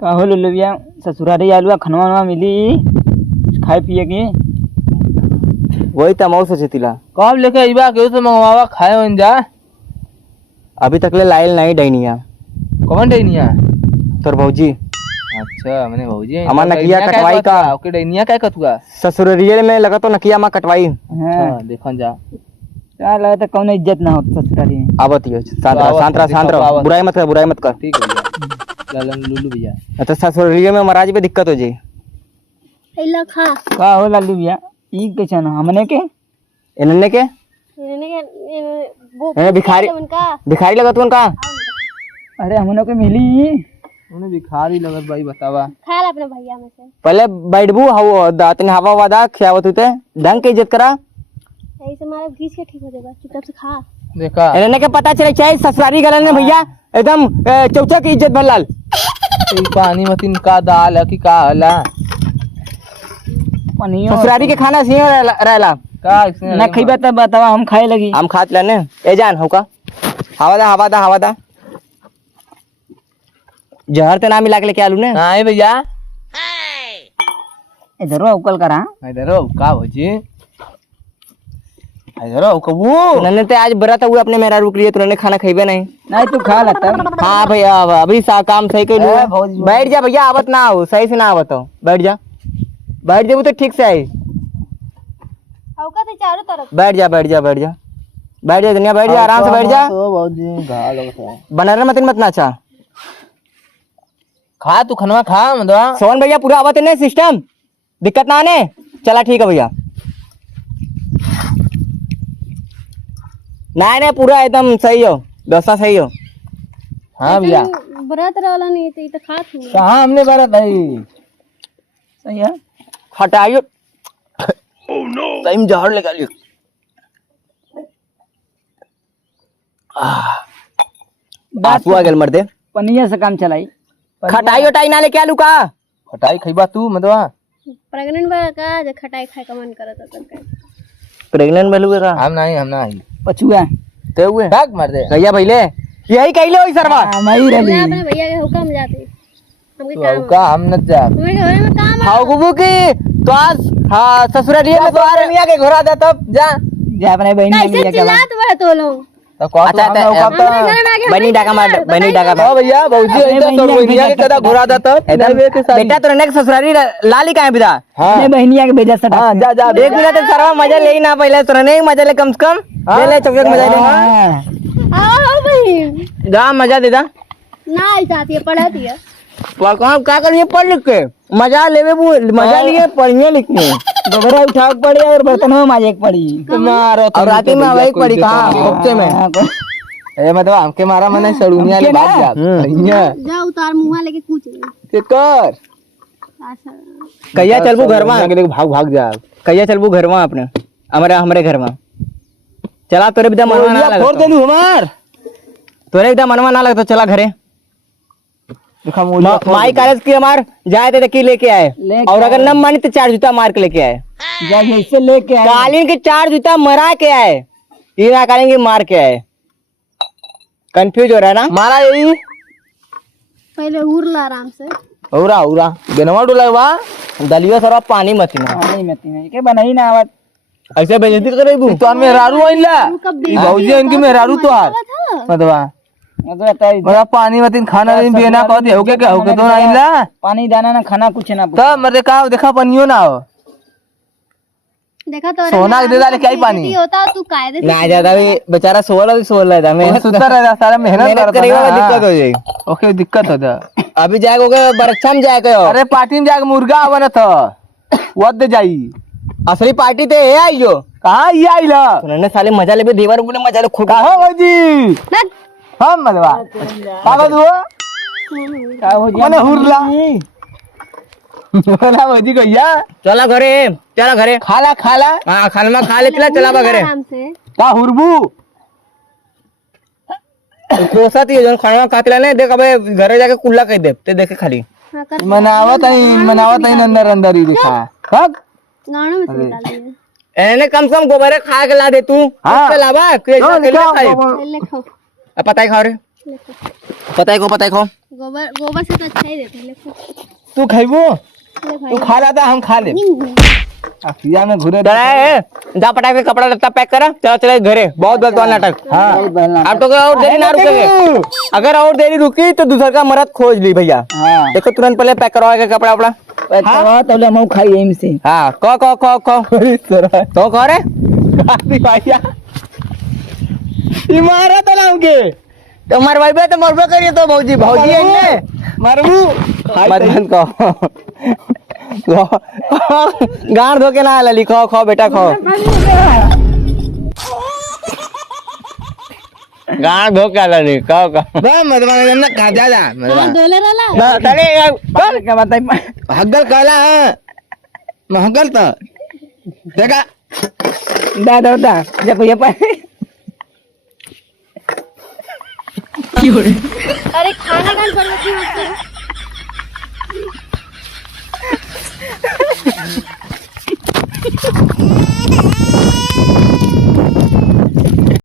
का हो ले भैया ससुरारी आलू खनवा मिली खाए पिए की वही तमाऊ सोचतिला कब लेके आइबा केहू से मंगवावा खाए वन जा। अभी तक ले लाइल नहीं डैनिया कौन डैनिया तोर भौजी। अच्छा मैंने भौजी हमार नकिया कटवाई का ओके डैनिया क्या कतुआ ससुरारिये में लगा तो नकिया में कटवाई। अच्छा देखन जा क्या लगा तो कौन इज्जत ना हो ससुरारी में। आवत ही शांत रह बुराई मत कर ठीक है भैया ललन लुलू भैया। तो ससुरारिये में महाराज पे दिक्कत हो जाई। इला खा का हो लालू भैया ई कैसे ना हमने के इन्होंने के वो भिखारी लगा तू उनका। अरे हमने के मिली उन्हें भिखारी लगत भाई बतावा खा ला अपने भैया में से पहले बैठबू हवा दातन हवा वादा खियावत होते ढंग के इज्जत करा। ऐसे मारा घीच के ठीक हो जाएगा चुपचाप से खा। देखा इन्होंने के पता चले चाहे ससुरारी गलन ने भैया एकदम चौचा की इज्जत भरलाल। पानी मतीन का दाल है कि का हला ससुरारी के खाना सही रहला का इसने ना खइबा तब बतावा हम खाए लगी। हम खात लेने ए जान हो का हवा दा जहर ते ना मिला के लेके आलू ने नहीं भैया इधर उकल करा इधर का भौजी इधर कबू तुमने ते आज बरात हुए अपने मेरा रुक लिए तुमने खाना खाइबे नहीं। नहीं तू खा ला तब। हाँ भैया अभी काम सही कर लू बैठ जा भैया आवत ना हो सही से ना आवत हो बैठ जा तो ठीक से आई औका से चारों तरफ बैठ जा दुनिया बैठ जा आराम से बैठ जा तो भौजी घा लगता है बनाना मत नाचा खा तू खनवा खा मदवा सोन भैया पूरा आवत है ना सिस्टम दिक्कत ना आने चला ठीक है भैया नहीं पूरा एकदम सही हो व्यवस्था सही हो। हाँ भैया बरात वाला नहीं तो खा तू कहाँ हमने बारा भाई सही है हटाइयो टाइम जहर लगा लियो आंसू आ गेल मर्दे पनिया से काम चलाई खटाई उटाई ना लेके आलू का खटाई खइबा तू मदवा प्रेग्नेंट बड़ा का जो खटाई खाए का मन करत तब प्रेग्नेंट भेलू का हम नहीं पछुआ ते हुए भाग मार दे भैया भैले यही कहले होई सरवा मई रली मैं अपने भैया के हुक्म जाते हमके तू काम का हम न जा हमारे घर में काम हाउ गुबू की तो आज हां ससुरालिये में तो आ मियां के घोड़ा दे तब जा जा अपने बहन कैसे के चिल्लात बड़ा तो लोग तो कह अच्छा बनी डाका मार ओ भैया भौजी इधर तो मियां के कदा घोड़ा दे तब बेटा तो ने ससुराली लाली काहे बिदा अपने बहनिया के भेजा सटा हां जा जा एक मिनट सरवा मजा ले ही ना पहले तो नहीं मजा ले कम से कम ले ले चौक मजा ले आओ भाई जा मजा दे दा ना आई जाती है पढ़ाती है काम क्या करिए पढ़ लिख के मजा लेवे मजा लिए पढ़िए लिखने दोबारा उठा के पड़ी और बर्तन में माजे के पड़ी मारो और राती में वही पड़ी कहां हफ्ते में ए मतलब हमके मारा मने सड़ुनिया ले भाग जा भैया जा उतार मुंह लेके कूच के कर कहिया चलबू घर में आगे भाग जा कहिया चलबू घर में अपने हमरे घर में चला तोरे बिदा मनवा ना फोड़ लगता देलू हमार तोरे बिदा मनवा ना लगता चला घरे देखा माई कॉलेज की हमार जाए थे की लेके आए लेके और अगर न मानी तो 4 जूता मार के लेके आए जा जैसे लेके आए कालीन के 4 जूता मरा के आए ये ना कालीन के मार के आए कंफ्यूज हो रहा है ना मारा यही पहले उड़ला आराम से औरा गनवा डुलावा दलियो सर पानी मत ना नहीं मती नहीं के बनाई ना आवत ऐसे बेइज्जती करेबू तो मेहरारू आइला कब ई भौजी इनके मेहरारू तो आ मदवा तो बताई बड़ा पानी मतीन खाना दिन बिना कहते हो के तो आइला पानी दाना ना खाना कुछ ना तब मरे का देखा पनियो ना हो देखा तो सोना दे डाले क्या ही पानी होता तू कायदे ना ज्यादा भी बेचारा सोल रहा था मैं सुता रहा सारा मेहनत करेगा करता दिक्कत हो जाएगी ओके दिक्कत होता अभी जाएगा बरक्षा में जाएगा अरे पार्टी में जाके मुर्गा आवन था वो दे जाई असली पार्टी ते है आई जो कहां ये आइला उन्होंने साले मजा ले दीवार को मजा ले खूब कहां भौजी हम मलवा पागल हुआ का हो मने हुरला बोला भौजी को या चला घरे खाला हां खाना खा ले चला घरे आराम से का हुरबू कोसा थी जो खाना खाते ने देख अबे घरे जाके कुल्ला कह दे ते देखे खाली हाँ कर मनावत है अंदर ही दिखा हक गाना में से निकाल दिया एने कम से कम गोबरे खा के ला दे तू हाँ। उसके अलावा लो, अकेले निकाल, खाए गोबर। ले खाओ अब पता ही खा रहे पता है को गोबर गोबर से तो अच्छा ही देते हैं लेकिन तू खाइबो ले भाई तू खा लाता हम खा ले अखिया में घुरे जा पटाख के कपड़ा लत्ता पैक करा, चलो चले घरे। बहुत बलवान नाटक। हाँ आप तो और देरी ना रुकेंगे, अगर और देरी रुकी तो दूसर का मरद खोज ली भैया। हाँ देखो तुरंत पहले पैक करवाएगा कपड़ा वपड़ा। हाँ तब हम खाई यहीं से। हाँ को तो कह रे भैया इमारत नाम के तो मरवाइबे तो मरबे करिए तो भौजी भौजी है ने मरबू मत बंद कहो। गाड़ धो के ना लली, खाओ खाओ बेटा खाओ। गाड़ धो के लली खाओ खाओ। बा मदवाना ना खा जा जा हां डोले रहला ना तले क्या बताई हगल कहला महगल तो देखा दा जब ये पर अरे खाना खान पड़ रही है